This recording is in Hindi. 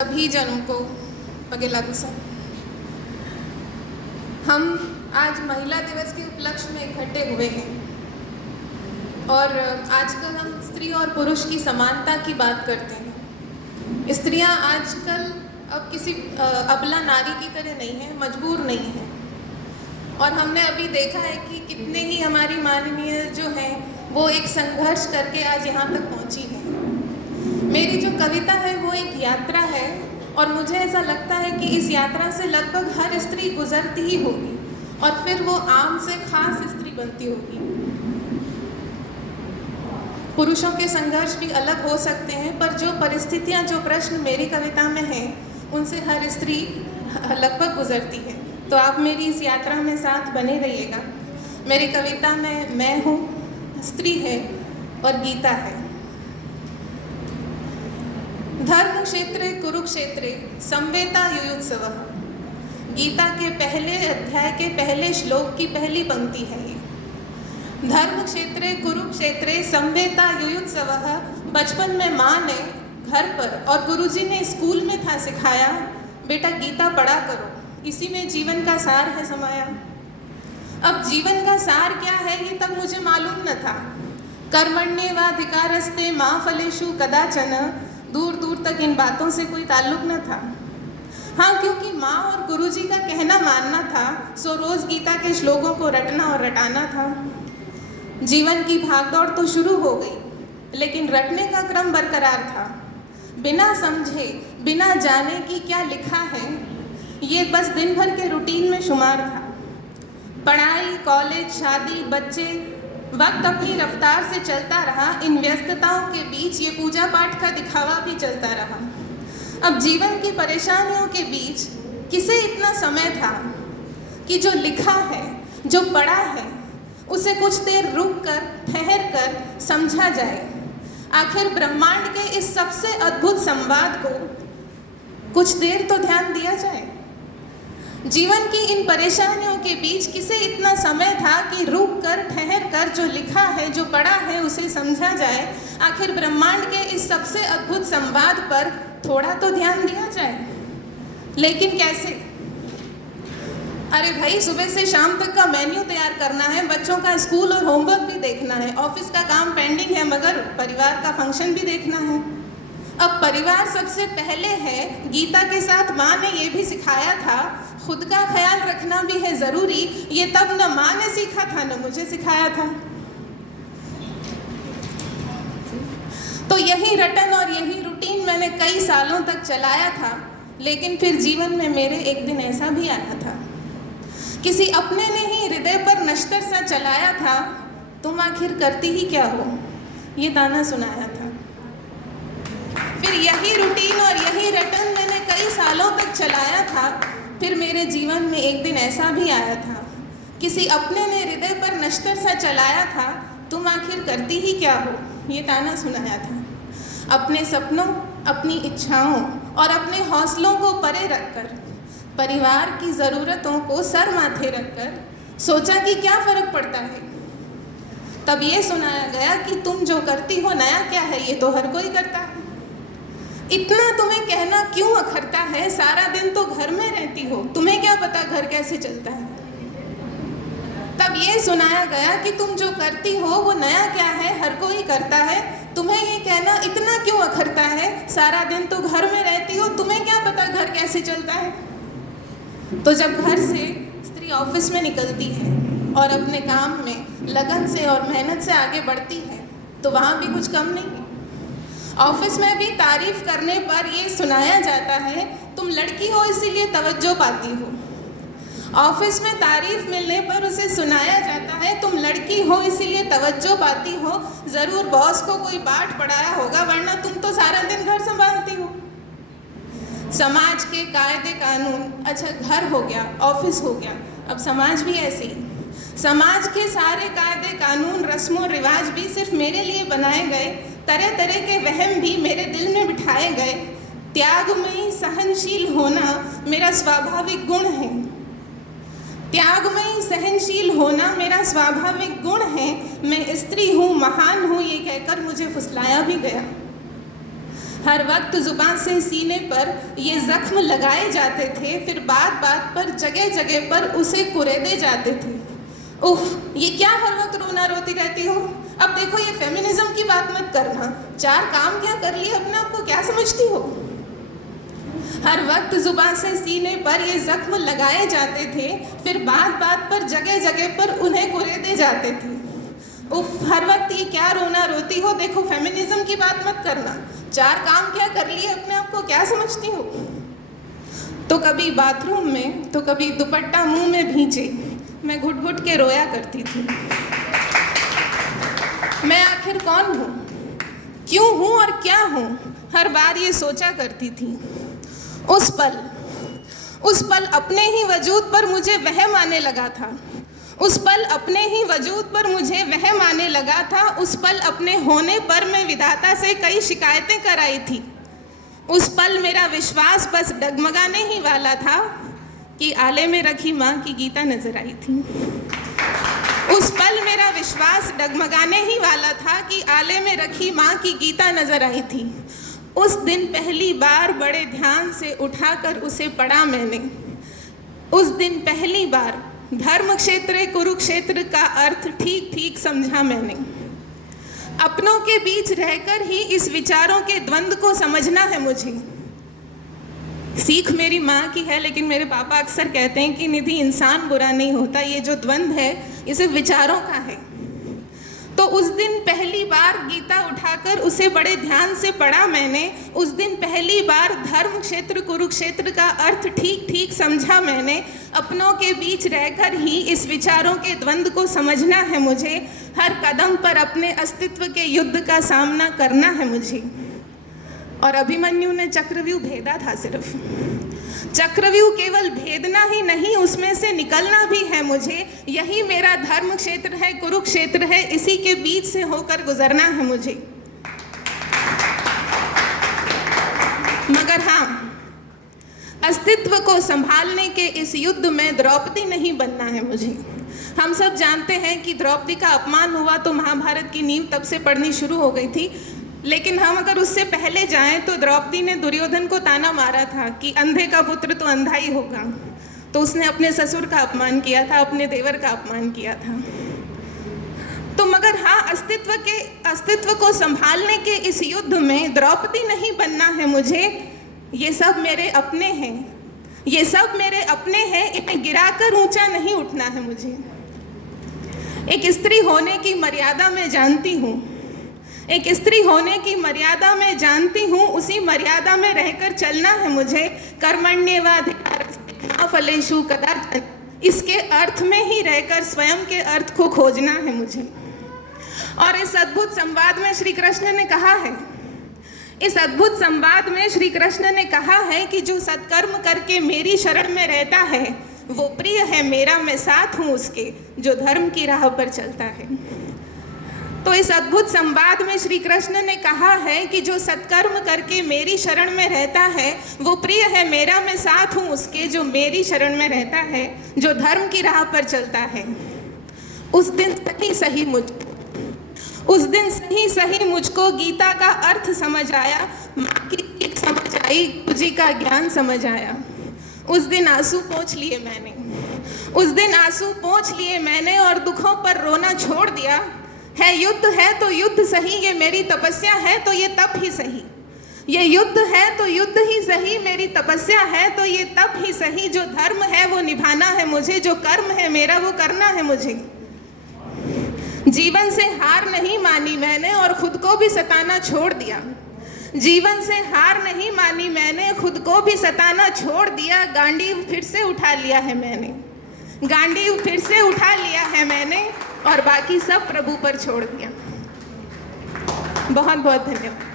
सभी जनों को पगे लागू सर। हम आज महिला दिवस के उपलक्ष्य में इकट्ठे हुए हैं और आजकल हम स्त्री और पुरुष की समानता की बात करते हैं। स्त्रियां आजकल अब किसी अबला नारी की तरह नहीं है, मजबूर नहीं है। और हमने अभी देखा है कि कितने ही हमारी माननीय जो हैं वो एक संघर्ष करके आज यहाँ तक पहुँची है। मेरी जो कविता है वो एक यात्रा है और मुझे ऐसा लगता है कि इस यात्रा से लगभग हर स्त्री गुजरती ही होगी और फिर वो आम से खास स्त्री बनती होगी। पुरुषों के संघर्ष भी अलग हो सकते हैं, पर जो परिस्थितियाँ, जो प्रश्न मेरी कविता में हैं उनसे हर स्त्री लगभग गुजरती है। तो आप मेरी इस यात्रा में साथ बने रहिएगा। मेरी कविता में मैं हूँ, स्त्री है और गीता है। धर्म क्षेत्रे कुरुक्षेत्रे संवेता युयुत्सवः। गीता के पहले अध्याय के पहले श्लोक की पहली पंक्ति है ये। धर्म क्षेत्रे कुरुक्षेत्रे संवेता युयुत्सवः। बचपन में माँ ने घर पर और गुरुजी ने स्कूल में था सिखाया, बेटा गीता पढ़ा करो, इसी में जीवन का सार है समाया। अब जीवन का सार क्या है ये तब मुझे मालूम न था। कर्मण्येवाधिकारस्ते मा फलेषु कदाचन। दूर दूर तक इन बातों से कोई ताल्लुक न था। हाँ, क्योंकि माँ और गुरुजी का कहना मानना था, सो रोज़ गीता के श्लोकों को रटना और रटाना था। जीवन की भागदौड़ तो शुरू हो गई, लेकिन रटने का क्रम बरकरार था। बिना समझे, बिना जाने कि क्या लिखा है, ये बस दिन भर के रूटीन में शुमार था। पढ़ाई, कॉलेज, शादी, बच्चे, वक्त अपनी रफ्तार से चलता रहा। इन व्यस्तताओं के बीच ये पूजा पाठ का दिखावा भी चलता रहा। अब जीवन की परेशानियों के बीच किसे इतना समय था कि जो लिखा है, जो पढ़ा है, उसे कुछ देर रुक कर, ठहर कर समझा जाए। आखिर ब्रह्मांड के इस सबसे अद्भुत संवाद को कुछ देर तो ध्यान दिया जाए। जीवन की इन परेशानियों के बीच किसे इतना समय था कि रुक कर, ठहर कर जो लिखा है, जो पढ़ा है, उसे समझा जाए। आखिर ब्रह्मांड के इस सबसे अद्भुत संवाद पर थोड़ा तो ध्यान दिया जाए। लेकिन कैसे? अरे भाई, सुबह से शाम तक का मेन्यू तैयार करना है, बच्चों का स्कूल और होमवर्क भी देखना है, ऑफिस का काम पेंडिंग है, मगर परिवार का फंक्शन भी देखना है। अब परिवार सबसे पहले है। गीता के साथ माँ ने ये भी सिखाया था, खुद का ख्याल रखना भी है ज़रूरी। ये तब न माँ ने सीखा था न मुझे सिखाया था। तो यही रटन और यही रूटीन मैंने कई सालों तक चलाया था। लेकिन फिर जीवन में मेरे एक दिन ऐसा भी आया था, किसी अपने ने ही हृदय पर नश्तर सा चलाया था, तुम आखिर करती ही क्या हो, ये ताना सुनाया था। फिर यही रूटीन और यही रटन मैंने कई सालों तक चलाया था। फिर मेरे जीवन में एक दिन ऐसा भी आया था, किसी अपने ने हृदय पर नश्तर सा चलाया था, तुम आखिर करती ही क्या हो, ये ताना सुनाया था। अपने सपनों, अपनी इच्छाओं और अपने हौसलों को परे रखकर, परिवार की ज़रूरतों को सर माथे रखकर सोचा कि क्या फ़र्क पड़ता है। तब ये सुनाया गया कि तुम जो करती हो नया क्या है, ये तो हर कोई करता है। इतना तुम्हें कहना क्यों अखरता है, सारा दिन तो घर में रहती हो, तुम्हें क्या पता घर कैसे चलता है। तब ये सुनाया गया कि तुम जो करती हो वो नया क्या है, हर कोई करता है। तुम्हें ये कहना इतना क्यों अखरता है, सारा दिन तो घर में रहती हो, तुम्हें क्या पता घर कैसे चलता है। तो जब घर से स्त्री ऑफिस में निकलती है और अपने काम में लगन से और मेहनत से आगे बढ़ती है, तो वहाँ भी कुछ कम नहीं है। ऑफिस में भी तारीफ करने पर ये सुनाया जाता है, तुम लड़की हो इसीलिए तवज्जो पाती हो। ऑफिस में तारीफ मिलने पर उसे सुनाया जाता है, तुम लड़की हो इसीलिए तवज्जो पाती हो, ज़रूर बॉस को कोई पाठ पढ़ाया होगा, वरना तुम तो सारा दिन घर संभालती हो। समाज के कायदे कानून, अच्छा घर हो गया, ऑफिस हो गया, अब समाज भी ऐसे ही। समाज के सारे कायदे कानून, रस्मों रिवाज भी सिर्फ मेरे लिए बनाए गए, तरह तरह के वहम भी मेरे दिल में बिठाए गए। त्यागमयी सहनशील होना मेरा स्वाभाविक गुण है। त्यागमयी सहनशील होना मेरा स्वाभाविक गुण है। मैं स्त्री हूँ, महान हूँ, ये कहकर मुझे फुसलाया भी गया। हर वक्त जुबान से सीने पर ये जख्म लगाए जाते थे, फिर बात बात पर जगह जगह पर उसे कुरेदे जाते थे। उफ, ये क्या हर वक्त रोना रोती रहती हो? अब देखो, ये फेमिनिज्म की बात मत करना। 4 काम क्या कर लिए, अपने आप को क्या समझती हो? हर वक्त जुबान से सीने पर ये जख्म लगाए जाते थे, फिर बात बात पर जगह जगह पर उन्हें कुरेदे जाते थे। उफ, हर वक्त ये क्या रोना रोती हो? देखो, फेमिनिज्म की बात मत करना। 4 काम क्या कर लिए, अपने आप को क्या समझती हो? तो कभी बाथरूम में, तो कभी दुपट्टा मुंह में भींचे, मैं घुट घुट के रोया करती थी। मैं आखिर कौन हूँ, क्यों हूँ और क्या हूँ, हर बार ये सोचा करती थी। उस पल अपने ही वजूद पर मुझे वहम आने लगा था। उस पल अपने ही वजूद पर मुझे वहम आने लगा था। उस पल अपने होने पर मैं विधाता से कई शिकायतें कराई थी। उस पल मेरा विश्वास बस डगमगाने ही वाला था कि आले में रखी माँ की गीता नजर आई थी। उस पल मेरा विश्वास डगमगाने ही वाला था कि आले में रखी माँ की गीता नजर आई थी। उस दिन पहली बार बड़े ध्यान से उठाकर उसे पढ़ा मैंने। उस दिन पहली बार धर्म क्षेत्र कुरुक्षेत्र का अर्थ ठीक ठीक समझा मैंने। अपनों के बीच रहकर ही इस विचारों के द्वंद्व को समझना है मुझे। सीख मेरी माँ की है, लेकिन मेरे पापा अक्सर कहते हैं कि निधि, इंसान बुरा नहीं होता, ये जो द्वंद्व है ये सिर्फ विचारों का है। तो उस दिन पहली बार गीता उठाकर उसे बड़े ध्यान से पढ़ा मैंने। उस दिन पहली बार धर्म क्षेत्र कुरुक्षेत्र का अर्थ ठीक ठीक समझा मैंने। अपनों के बीच रहकर ही इस विचारों के द्वंद्व को समझना है मुझे। हर कदम पर अपने अस्तित्व के युद्ध का सामना करना है मुझे। और अभिमन्यु ने चक्रव्यूह भेदा था। सिर्फ चक्रव्यूह केवल भेदना ही नहीं, उसमें से निकलना भी है मुझे। यही मेरा धर्म क्षेत्र है, कुरुक्षेत्र है, इसी के बीच से होकर गुजरना है मुझे। मगर हाँ, अस्तित्व को संभालने के इस युद्ध में द्रौपदी नहीं बनना है मुझे। हम सब जानते हैं कि द्रौपदी का अपमान हुआ तो महाभारत की नींव तब से पड़नी शुरू हो गई थी। लेकिन हम अगर उससे पहले जाएं तो द्रौपदी ने दुर्योधन को ताना मारा था कि अंधे का पुत्र तो अंधा ही होगा। तो उसने अपने ससुर का अपमान किया था, अपने देवर का अपमान किया था। तो मगर हाँ, अस्तित्व को संभालने के इस युद्ध में द्रौपदी नहीं बनना है मुझे। ये सब मेरे अपने हैं, ये सब मेरे अपने हैं, इन्हें गिराकर ऊंचा नहीं उठना है मुझे। एक स्त्री होने की मर्यादा मैं जानती हूँ, एक स्त्री होने की मर्यादा मैं जानती हूँ, उसी मर्यादा में रहकर चलना है मुझे। कर्मण्येवाधिकारस्ते मा फलेषु कदाचन, इसके अर्थ में ही रहकर स्वयं के अर्थ को खोजना है मुझे। और इस अद्भुत संवाद में श्री कृष्ण ने कहा है, इस अद्भुत संवाद में श्री कृष्ण ने कहा है कि जो सत्कर्म करके मेरी शरण में रहता है वो प्रिय है मेरा, मैं साथ हूँ उसके, जो धर्म की राह पर चलता है। तो इस अद्भुत संवाद में श्री कृष्ण ने कहा है कि जो सत्कर्म करके मेरी शरण में रहता है वो प्रिय है मेरा, मैं साथ हूँ उसके, जो मेरी शरण में रहता है, जो धर्म की राह पर चलता है। उस दिन सही सही मुझको गीता का अर्थ समझ आया, माँ की एक समझ आई, गुरुजी का ज्ञान समझ आया। उस दिन आंसू पोंछ लिए मैंने, उस दिन आंसू पोंछ लिए मैंने और दुखों पर रोना छोड़ दिया। है युद्ध है तो युद्ध सही, ये मेरी तपस्या है तो ये तप ही सही। ये युद्ध है तो युद्ध ही सही, मेरी तपस्या है तो ये तप ही सही। जो धर्म है वो निभाना है मुझे, जो कर्म है मेरा वो करना है मुझे। जीवन से हार नहीं मानी मैंने और खुद को भी सताना छोड़ दिया। जीवन से हार नहीं मानी मैंने, खुद को भी सताना छोड़ दिया। गांडीव फिर से उठा लिया है मैंने, गांडीव फिर से उठा लिया है मैंने और बाकी सब प्रभु पर छोड़ दिया। बहुत बहुत धन्यवाद।